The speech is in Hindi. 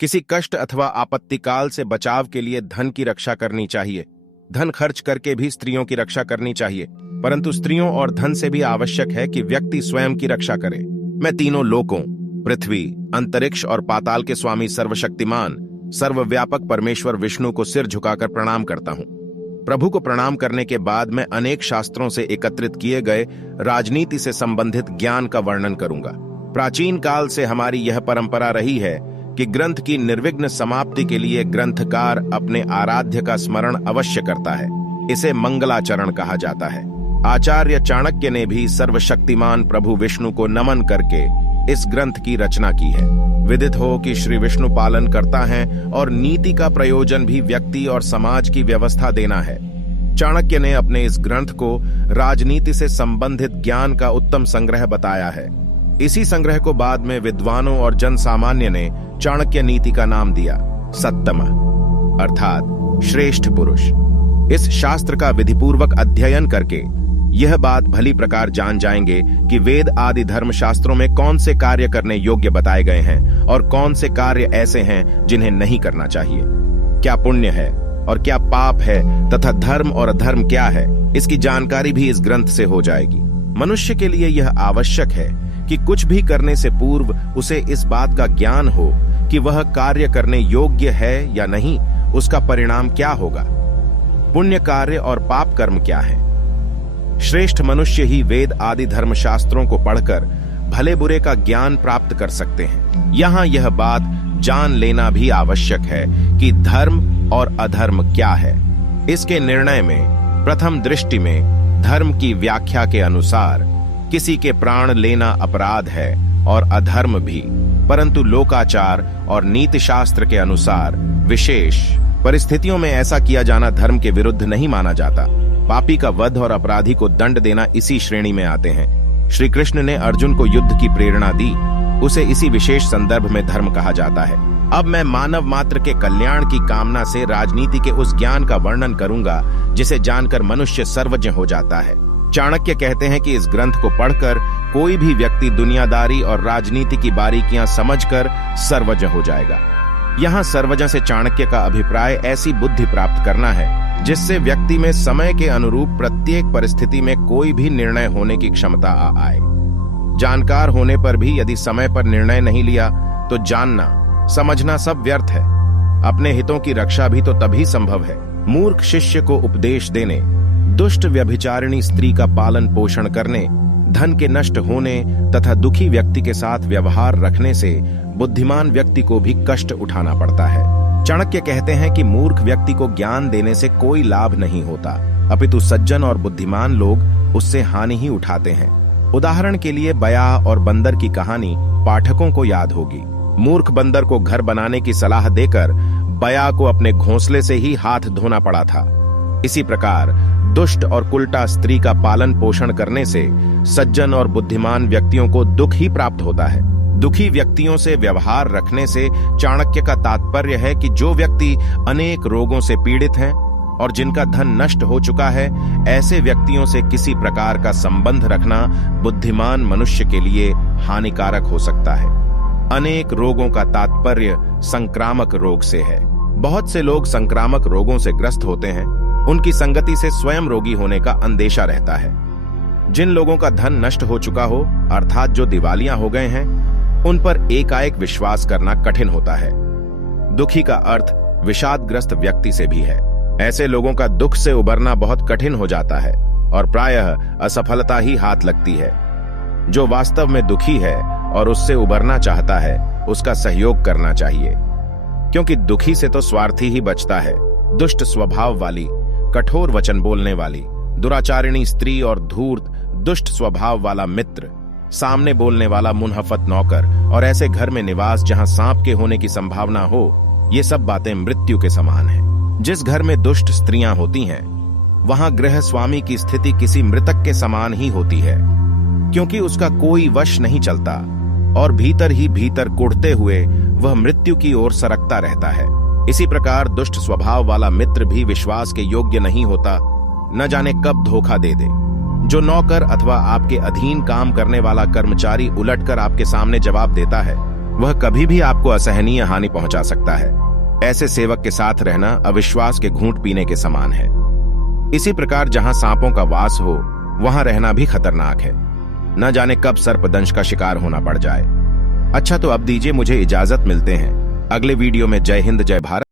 किसी कष्ट अथवा आपत्तिकाल से बचाव के लिए धन की रक्षा करनी चाहिए। धन खर्च करके भी स्त्रियों की रक्षा करनी चाहिए, परंतु स्त्रियों और धन से भी आवश्यक है कि व्यक्ति स्वयं की रक्षा करे। मैं तीनों लोकों, पृथ्वी, अंतरिक्ष और पाताल के स्वामी सर्वशक्तिमान सर्वव्यापक परमेश्वर विष्णु को सिर झुकाकर प्रणाम करता हूं। प्रभु को प्रणाम करने के बाद मैं अनेक शास्त्रों से एकत्रित किए गए राजनीति से संबंधित ज्ञान का वर्णन करूंगा। प्राचीन काल से हमारी यह परंपरा रही है कि ग्रंथ की निर्विघ्न समाप्ति के लिए ग्रंथकार अपने आराध्य का स्मरण अवश्य करता है। इसे मंगलाचरण कहा जाता है। आचार्य चाणक्य ने भी सर्वशक्तिमान प्रभु विष्णु को नमन करके इस ग्रंथ की रचना की है। विदित हो कि श्री विष्णु पालन करता है और नीति का प्रयोजन भी व्यक्ति और समाज की व्यवस्था देना है। चाणक्य ने अपने इस ग्रंथ को राजनीति से संबंधित ज्ञान का उत्तम संग्रह बताया है। इसी संग्रह को बाद में विद्वानों और जन सामान्य ने चाणक्य नीति का नाम दिया, सत्तम अर्थात श्रेष्ठ पुरुष। इस शास्त्र का विधिपूर्वक अध्ययन करके यह बात भली प्रकार जान जाएंगे कि वेद आदि धर्म शास्त्रों में कौन से कार्य करने योग्य बताए गए हैं और कौन से कार्य ऐसे हैं जिन्हें नहीं करना चाहिए। क्या पुण्य है और क्या पाप है तथा धर्म और अधर्म क्या है, इसकी जानकारी भी इस ग्रंथ से हो जाएगी। मनुष्य के लिए यह आवश्यक है कि कुछ भी करने से पूर्व उसे इस बात का ज्ञान हो कि वह कार्य करने योग्य है या नहीं, उसका परिणाम क्या होगा, पुण्य कार्य और पाप कर्म क्या है। श्रेष्ठ मनुष्य ही वेद आदि धर्म शास्त्रों को पढ़कर भले बुरे का ज्ञान प्राप्त कर सकते हैं। यहाँ यह बात जान लेना भी आवश्यक है कि धर्म और अधर्म क्या है। इसके निर्णय में प्रथम दृष्टि में धर्म की व्याख्या के अनुसार किसी के प्राण लेना अपराध है और अधर्म भी, परंतु लोकाचार और नीति शास्त्र के अनुसार विशेष परिस्थितियों में ऐसा किया जाना धर्म के विरुद्ध नहीं माना जाता। पापी का वध और अपराधी को दंड देना इसी श्रेणी में आते हैं। श्री कृष्ण ने अर्जुन को युद्ध की प्रेरणा दी, उसे इसी विशेष संदर्भ में धर्म कहा जाता है। अब मैं मानव मात्र के कल्याण की कामना से राजनीति के उस ज्ञान का वर्णन करूंगा जिसे जानकर मनुष्य सर्वज्ञ हो जाता है। चाणक्य कहते हैं कि इस ग्रंथ को पढ़कर कोई भी व्यक्ति दुनियादारी और राजनीति की बारीकियां समझकर सर्वज्ञ हो जाएगा। यहाँ सर्वज्ञ से चाणक्य का अभिप्राय ऐसी बुद्धि प्राप्त करना है जिससे व्यक्ति में समय के अनुरूप प्रत्येक परिस्थिति में कोई भी निर्णय होने की क्षमता आए। जानकार होने पर भी यदि समय पर निर्णय नहीं लिया तो जानना समझना सब व्यर्थ है। अपने हितों की रक्षा भी तो तभी संभव है। मूर्ख शिष्य को उपदेश देने, दुष्ट व्यभिचारिणी स्त्री का पालन पोषण करने, धन के नष्ट होने तथा दुखी व्यक्ति के साथ व्यवहार रखने से बुद्धिमान व्यक्ति को भी कष्ट उठाना पड़ता है। चाणक्य कहते हैं कि मूर्ख व्यक्ति को ज्ञान देने से कोई लाभ नहीं होता, अपितु सज्जन और बुद्धिमान लोग उससे हानि ही उठाते हैं। उदाहरण के लिए बया और बंदर की कहानी पाठकों को याद होगी। मूर्ख बंदर को घर बनाने की सलाह देकर बया को अपने घोंसले से ही हाथ धोना पड़ा था। इसी प्रकार दुष्ट और कुलटा स्त्री का पालन पोषण करने से सज्जन और बुद्धिमान व्यक्तियों को दुख ही प्राप्त होता है। दुखी व्यक्तियों से व्यवहार रखने से चाणक्य का तात्पर्य है कि जो व्यक्ति अनेक रोगों से पीड़ित हैं और जिनका धन नष्ट हो चुका है, ऐसे व्यक्तियों से किसी प्रकार का संबंध रखना बुद्धिमान मनुष्य के लिए हानिकारक हो सकता है। अनेक रोगों का तात्पर्य संक्रामक रोग से है। बहुत से लोग संक्रामक रोगों से ग्रस्त होते हैं। उनकी संगति से स्वयं रोगी होने का अंदेशा रहता है। जिन लोगों का धन नष्ट हो चुका हो, अर्थात जो दिवालिया हो गए हैं, उन पर एकाएक विश्वास करना कठिन होता है। दुखी का अर्थ विषादग्रस्त व्यक्ति से भी है। ऐसे लोगों का दुख से उबरना बहुत कठिन हो जाता है और प्रायः असफलता ही हाथ लगती है। जो वास्तव में दुखी है और उससे उबरना चाहता है, उसका सहयोग करना चाहिए, क्योंकि दुखी से तो स्वार्थी ही बचता है। दुष्ट स्वभाव वाली, कठोर वचन बोलने वाली, दुराचारिणी स्त्री और धूर्त दुष्ट स्वभाव वाला मित्र, सामने बोलने वाला मुनहफत नौकर और ऐसे घर में निवास जहां सांप के होने की संभावना हो, ये सब बातें मृत्यु के समान हैं। जिस घर में दुष्ट स्त्रियां होती हैं, वहां गृह स्वामी की स्थिति किसी मृतक के समान ही होती है, क्योंकि उसका कोई वश नहीं चलता और भीतर ही भीतर कुढ़ते हुए वह मृत्यु की ओर सरकता रहता है। इसी प्रकार दुष्ट स्वभाव वाला मित्र भी विश्वास के योग्य नहीं होता, न जाने कब धोखा दे दे। जो नौकर अथवा आपके अधीन काम करने वाला कर्मचारी उलटकर आपके सामने जवाब देता है, वह कभी भी आपको असहनीय हानि पहुंचा सकता है। ऐसे सेवक के साथ रहना अविश्वास के घूंट पीने के समान है। इसी प्रकार जहां सांपों का वास हो वहां रहना भी खतरनाक है। न जाने कब सर्पदंश का शिकार होना पड़ जाए। अच्छा, तो अब दीजिए मुझे इजाजत, मिलते हैं अगले वीडियो में। जय हिंद, जय भारत।